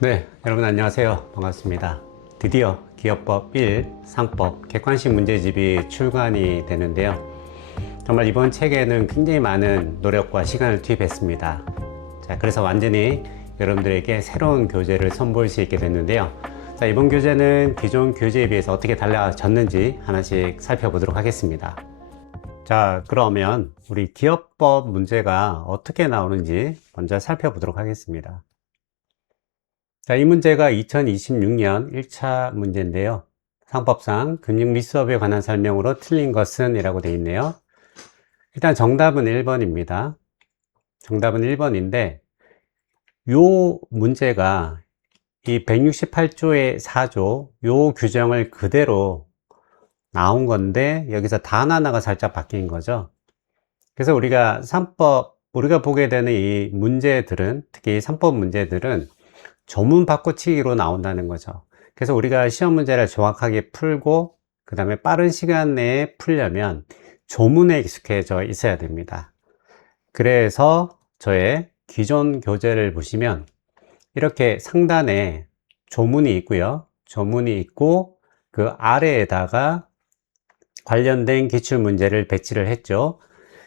네, 여러분 안녕하세요. 반갑습니다. 드디어 기업법 1 상법 객관식 문제집이 출간이 되는데요. 정말 이번 책에는 굉장히 많은 노력과 시간을 투입했습니다. 자, 그래서 완전히 여러분들에게 새로운 교재를 선보일 수 있게 됐는데요. 자, 이번 교재는 기존 교재에 비해서 어떻게 달라졌는지 하나씩 살펴보도록 하겠습니다. 자, 그러면 우리 기업법 문제가 어떻게 나오는지 먼저 살펴보도록 하겠습니다. 자, 이 문제가 2026년 1차 문제인데요. 상법상 금융미수업에 관한 설명으로 틀린 것은 이라고 되어 있네요. 일단 정답은 1번입니다. 정답은 1번인데 요 문제가 이 168조의 4조 요 규정을 그대로 나온 건데 여기서 단 하나가 살짝 바뀐 거죠. 그래서 우리가 보게 되는 이 문제들은, 특히 3법 문제들은 조문 바꿔치기로 나온다는 거죠. 그래서 우리가 시험 문제를 정확하게 풀고 그 다음에 빠른 시간 내에 풀려면 조문에 익숙해져 있어야 됩니다. 그래서 저의 기존 교재를 보시면 이렇게 상단에 조문이 있고요. 조문이 있고 그 아래에다가 관련된 기출문제를 배치를 했죠.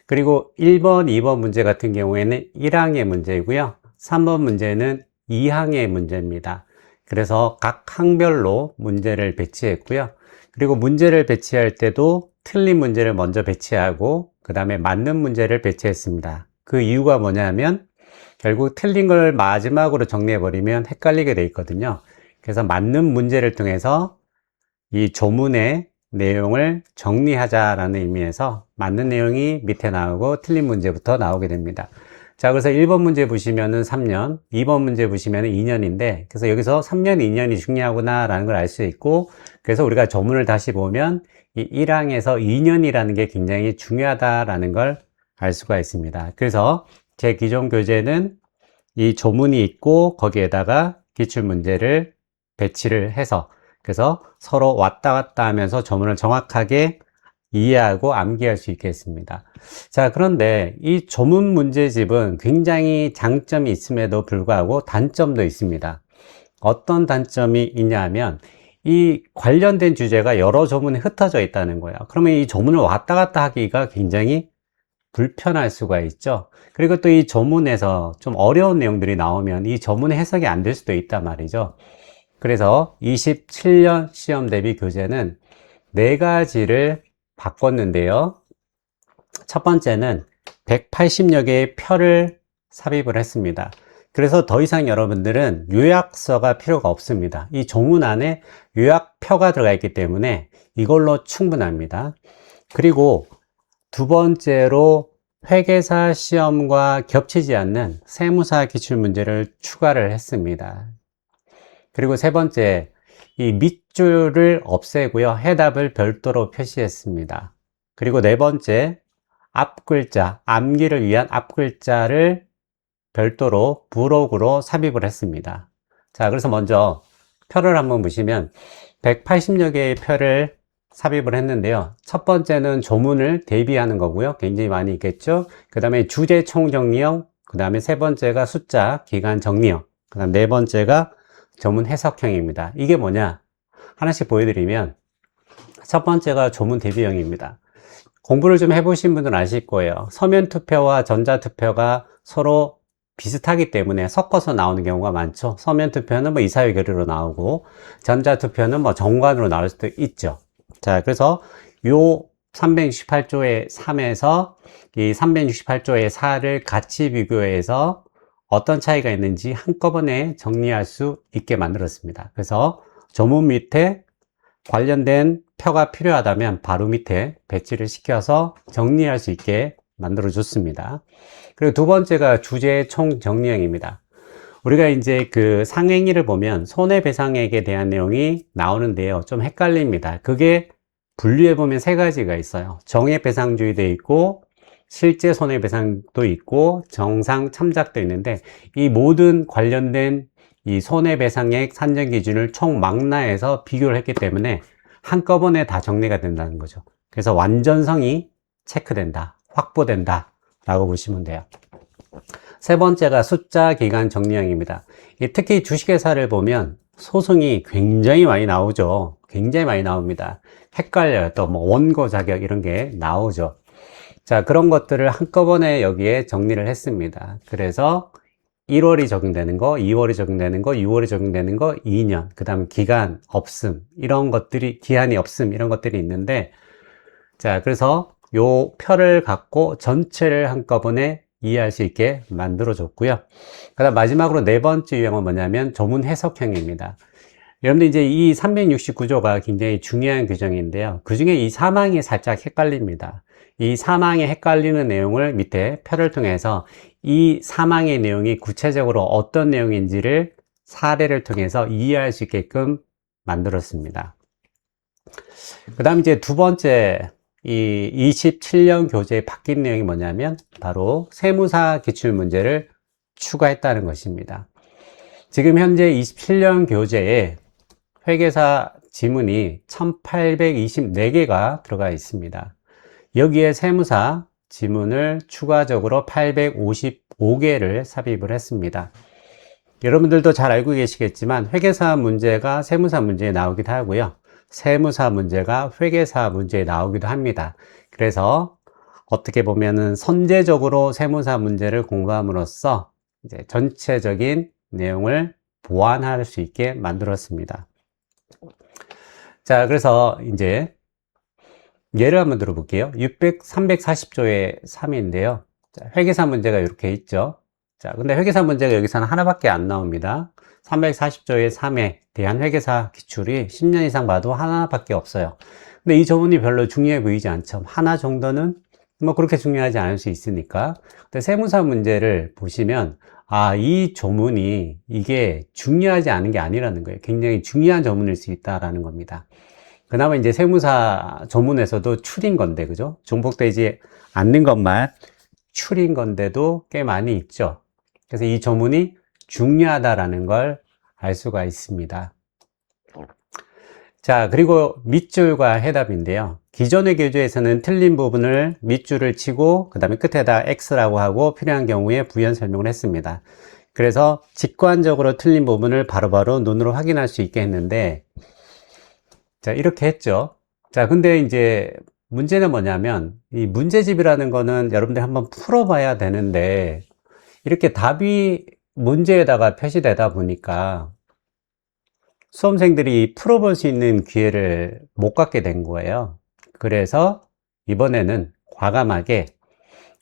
그리고 1번, 2번 문제 같은 경우에는 1항의 문제이고요. 3번 문제는 2항의 문제입니다. 그래서 각 항별로 문제를 배치했고요. 그리고 문제를 배치할 때도 틀린 문제를 먼저 배치하고 그 다음에 맞는 문제를 배치했습니다. 그 이유가 뭐냐면 결국 틀린 걸 마지막으로 정리해 버리면 헷갈리게 돼 있거든요. 그래서 맞는 문제를 통해서 이 조문의 내용을 정리하자라는 의미에서 맞는 내용이 밑에 나오고 틀린 문제부터 나오게 됩니다. 자, 그래서 1번 문제 보시면은 3년, 2번 문제 보시면은 2년인데, 그래서 여기서 3년, 2년이 중요하구나 라는 걸 알 수 있고, 그래서 우리가 조문을 다시 보면 이 1항에서 2년이라는 게 굉장히 중요하다라는 걸 알 수가 있습니다. 그래서 제 기존 교재는 이 조문이 있고 거기에다가 기출문제를 배치를 해서 그래서 서로 왔다 갔다 하면서 조문을 정확하게 이해하고 암기할 수 있겠습니다. 자, 그런데 이 조문 문제집은 굉장히 장점이 있음에도 불구하고 단점도 있습니다. 어떤 단점이 있냐면 이 관련된 주제가 여러 조문에 흩어져 있다는 거예요. 그러면 이 조문을 왔다 갔다 하기가 굉장히 불편할 수가 있죠. 그리고 또 이 조문에서 좀 어려운 내용들이 나오면 이 조문의 해석이 안 될 수도 있단 말이죠. 그래서 27년 시험 대비 교재는 네 가지를 바꿨는데요. 첫 번째는 180여 개의 표를 삽입을 했습니다. 그래서 더 이상 여러분들은 요약서가 필요가 없습니다. 이 조문 안에 요약표가 들어가 있기 때문에 이걸로 충분합니다. 그리고 두 번째로 회계사 시험과 겹치지 않는 세무사 기출문제를 추가를 했습니다. 그리고 세 번째, 이 밑줄을 없애고요. 해답을 별도로 표시했습니다. 그리고 네 번째, 앞글자, 암기를 위한 앞글자를 별도로 부록으로 삽입을 했습니다. 자, 그래서 먼저 표를 한번 보시면 180여 개의 표를 삽입을 했는데요. 첫 번째는 조문을 대비하는 거고요. 굉장히 많이 있겠죠. 그 다음에 주제 총정리형, 그 다음에 세 번째가 숫자 기간 정리형, 그 다음 네 번째가 조문 해석형입니다. 이게 뭐냐? 하나씩 보여드리면 첫 번째가 조문 대비형입니다. 공부를 좀 해보신 분들은 아실 거예요. 서면 투표와 전자 투표가 서로 비슷하기 때문에 섞어서 나오는 경우가 많죠. 서면 투표는 뭐 이사회 결의로 나오고 전자 투표는 뭐 정관으로 나올 수도 있죠. 자, 그래서 요 368조의 3에서 이 368조의 4를 같이 비교해서 어떤 차이가 있는지 한꺼번에 정리할 수 있게 만들었습니다. 그래서 조문 밑에 관련된 표가 필요하다면 바로 밑에 배치를 시켜서 정리할 수 있게 만들어 줬습니다. 그리고 두 번째가 주제 총 정리형입니다. 우리가 이제 그 상행위를 보면 손해배상액에 대한 내용이 나오는데요. 좀 헷갈립니다. 그게 분류해 보면 세 가지가 있어요. 정액배상주의도 있고 실제 손해배상도 있고 정상 참작도 있는데 이 모든 관련된 이 손해배상액 산정 기준을 총망라해서 비교를 했기 때문에 한꺼번에 다 정리가 된다는 거죠. 그래서 완전성이 체크된다, 확보된다 라고 보시면 돼요. 세 번째가 숫자 기간 정리형입니다. 특히 주식회사를 보면 소송이 굉장히 많이 나오죠. 굉장히 많이 나옵니다. 헷갈려요. 또 뭐 원고 자격 이런 게 나오죠. 자, 그런 것들을 한꺼번에 여기에 정리를 했습니다. 그래서 1월이 적용되는 거, 2월이 적용되는 거, 6월이 적용되는 거, 2년, 그 다음 기간 없음, 이런 것들이, 기한이 없음, 이런 것들이 있는데, 자, 그래서 요 표를 갖고 전체를 한꺼번에 이해할 수 있게 만들어 줬고요. 그 다음 마지막으로 네 번째 유형은 뭐냐면 조문 해석형입니다. 여러분들 이제 이 369조가 굉장히 중요한 규정인데요. 그 중에 이 사망이 살짝 헷갈립니다. 이 사망에 헷갈리는 내용을 밑에 표를 통해서 이 사망의 내용이 구체적으로 어떤 내용인지를 사례를 통해서 이해할 수 있게끔 만들었습니다. 그 다음 이제 두 번째 이 27년 교재에 바뀐 내용이 뭐냐면 바로 세무사 기출문제를 추가했다는 것입니다. 지금 현재 27년 교재에 회계사 지문이 1824개가 들어가 있습니다. 여기에 세무사 지문을 추가적으로 855개를 삽입을 했습니다. 여러분들도 잘 알고 계시겠지만 회계사 문제가 세무사 문제에 나오기도 하고요. 세무사 문제가 회계사 문제에 나오기도 합니다. 그래서 어떻게 보면은 선제적으로 세무사 문제를 공부함으로써 이제 전체적인 내용을 보완할 수 있게 만들었습니다. 자, 그래서 이제 예를 한번 들어볼게요. 340조의 3인데요. 회계사 문제가 이렇게 있죠. 자, 근데 회계사 문제가 여기서는 하나밖에 안 나옵니다. 340조의 3에 대한 회계사 기출이 10년 이상 봐도 하나밖에 없어요. 근데 이 조문이 별로 중요해 보이지 않죠. 하나 정도는 뭐 그렇게 중요하지 않을 수 있으니까. 근데 세무사 문제를 보시면 이 조문이 이게 중요하지 않은 게 아니라는 거예요. 굉장히 중요한 조문일 수 있다라는 겁니다. 그나마 이제 세무사 조문에서도 추린 건데, 그죠? 중복되지 않는 것만 추린 건데도 꽤 많이 있죠. 그래서 이 조문이 중요하다라는 걸 알 수가 있습니다. 자, 그리고 밑줄과 해답인데요. 기존의 교재에서는 틀린 부분을 밑줄을 치고 그 다음에 끝에다 X라고 하고 필요한 경우에 부연 설명을 했습니다. 그래서 직관적으로 틀린 부분을 바로바로 눈으로 확인할 수 있게 했는데, 자, 이렇게 했죠. 자, 근데 이제 문제는 뭐냐면 이 문제집이라는 거는 여러분들이 한번 풀어봐야 되는데 이렇게 답이 문제에다가 표시되다 보니까 수험생들이 풀어볼 수 있는 기회를 못 갖게 된 거예요. 그래서 이번에는 과감하게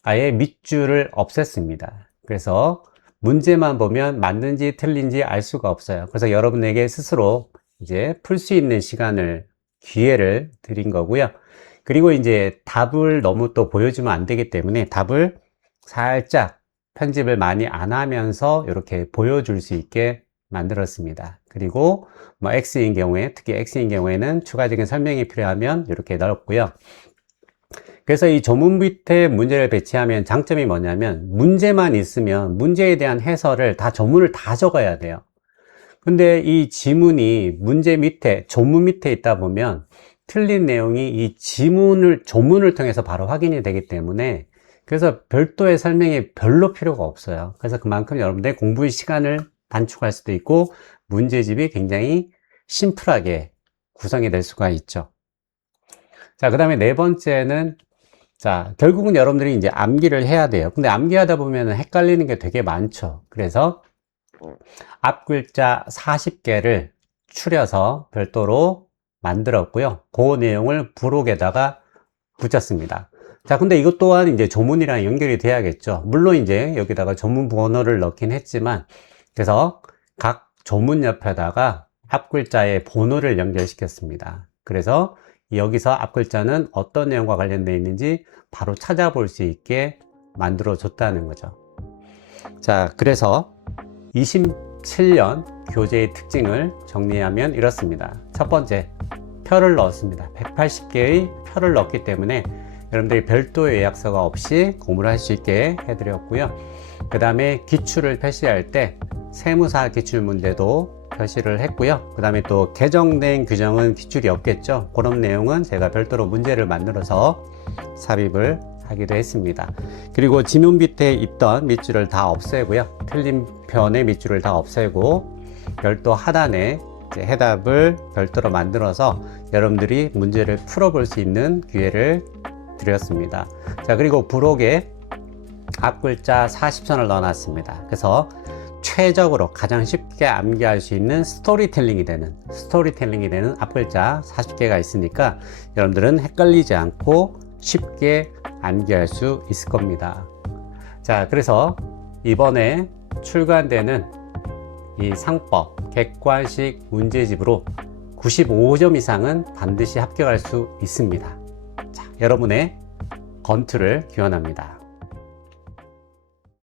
아예 밑줄을 없앴습니다. 그래서 문제만 보면 맞는지 틀린지 알 수가 없어요. 그래서 여러분에게 스스로 이제 풀 수 있는 시간을, 기회를 드린 거고요. 그리고 이제 답을 너무 또 보여주면 안 되기 때문에 답을 살짝 편집을 많이 안 하면서 이렇게 보여줄 수 있게 만들었습니다. 그리고 뭐 X인 경우에, 특히 X인 경우에는 추가적인 설명이 필요하면 이렇게 넣었고요. 그래서 이 조문 밑에 문제를 배치하면 장점이 뭐냐면 문제만 있으면 문제에 대한 해설을 다 조문을 다 적어야 돼요. 근데 이 지문이 문제 밑에, 조문 밑에 있다 보면 틀린 내용이 이 조문을 통해서 바로 확인이 되기 때문에 그래서 별도의 설명이 별로 필요가 없어요. 그래서 그만큼 여러분들의 공부의 시간을 단축할 수도 있고 문제집이 굉장히 심플하게 구성이 될 수가 있죠. 자, 그 다음에 네 번째는 자, 결국은 여러분들이 이제 암기를 해야 돼요. 근데 암기하다 보면 헷갈리는 게 되게 많죠. 그래서 앞 글자 40개를 추려서 별도로 만들었고요. 그 내용을 부록에다가 붙였습니다. 자, 근데 이것 또한 이제 조문이랑 연결이 돼야겠죠. 물론 이제 여기다가 조문 번호를 넣긴 했지만, 그래서 각 조문 옆에다가 앞 글자의 번호를 연결시켰습니다. 그래서 여기서 앞 글자는 어떤 내용과 관련되어 있는지 바로 찾아볼 수 있게 만들어 줬다는 거죠. 자, 그래서 27년 교재의 특징을 정리하면 이렇습니다. 첫 번째, 표를 넣었습니다. 180개의 표를 넣었기 때문에 여러분들이 별도의 예약서가 없이 공부를 할 수 있게 해드렸고요. 그 다음에 기출을 표시할 때 세무사 기출 문제도 표시를 했고요. 그 다음에 또 개정된 규정은 기출이 없겠죠. 그런 내용은 제가 별도로 문제를 만들어서 삽입을 하기도 했습니다. 그리고 지문 밑에 있던 밑줄을 다 없애고요. 틀린 편의 밑줄을 다 없애고 별도 하단에 이제 해답을 별도로 만들어서 여러분들이 문제를 풀어볼 수 있는 기회를 드렸습니다. 자, 그리고 부록에 앞글자 40선을 넣어놨습니다. 그래서 최적으로 가장 쉽게 암기할 수 있는 스토리텔링이 되는 앞글자 40개가 있으니까 여러분들은 헷갈리지 않고 쉽게 암기할 수 있을 겁니다. 자, 그래서 이번에 출간되는 이 상법 객관식 문제집으로 95점 이상은 반드시 합격할 수 있습니다. 자, 여러분의 검투를 기원합니다.